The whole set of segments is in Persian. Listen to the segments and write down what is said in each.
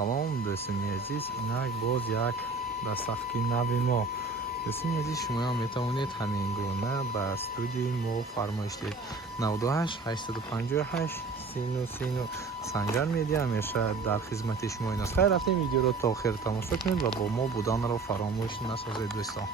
салом дӯстони азиз, инак боз як дастсафҳаи нави мо. Дӯстони азиз, шумоам метавонед ҳамин гуна ба студияи мо фармоиш диҳед. 98 858 30 Санҷар медиа ҳамеша дар хизмати шумо аст. Хайр рафтем, видеоро то охир тамошо кунед ва бо мо буданро фаромӯш насозед дӯстон.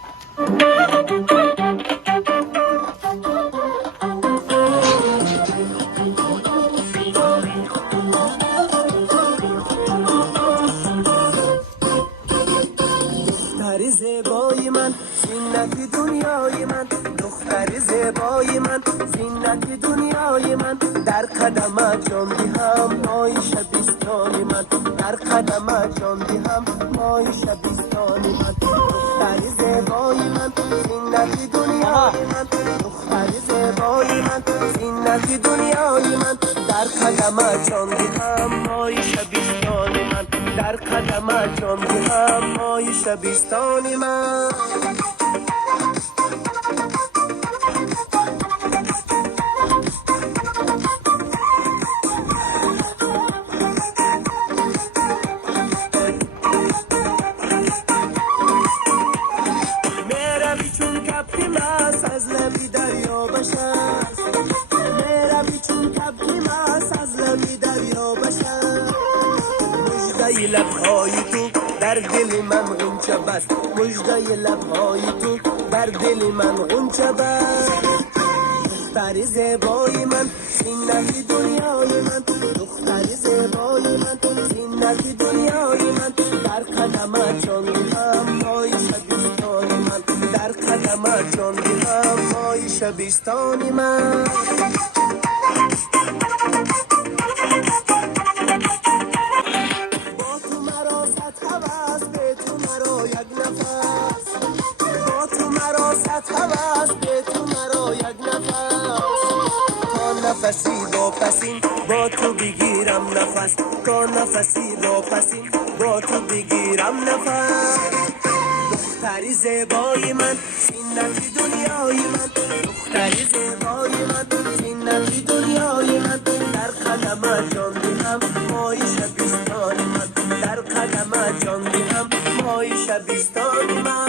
زیبای من زینت دنیای من، دختر زیبای من زینت دنیای من، در قدمت جان دهم مای شبستان من، در قدمت جان دهم مای شبستان من، دختر زیبای من زینت دنیای من، دختر زیبای من زینت دنیای من، در قدمت جان دهم مای شبستان من، در قدمت جان دهم مای شبستان من. میروی چون کبکی مست از لبی دریا بشست، میروی چون کبکی مست از لبی دریا بشست، مژده لبهای تو در دل من غنچه بست، مژده لبهای تو در دل من غنچه بست، دختر زیبای من زینت دنیای من، دختر زیبای من زینت دنیای من، در قدمت جان دهم مای شبستان من، در قدمت جان دهم مای شبستان من. نفسی با پسین با تو بگیرم نفس، تا نفسی با پسین با تو بگیرم نفس، دختر زیبای من زینت دنیای من، دختر زیبای من زینت دنیای من، در قدمت جان دهم مای شبستان من، در قدمت جان دهم مای شبستان من.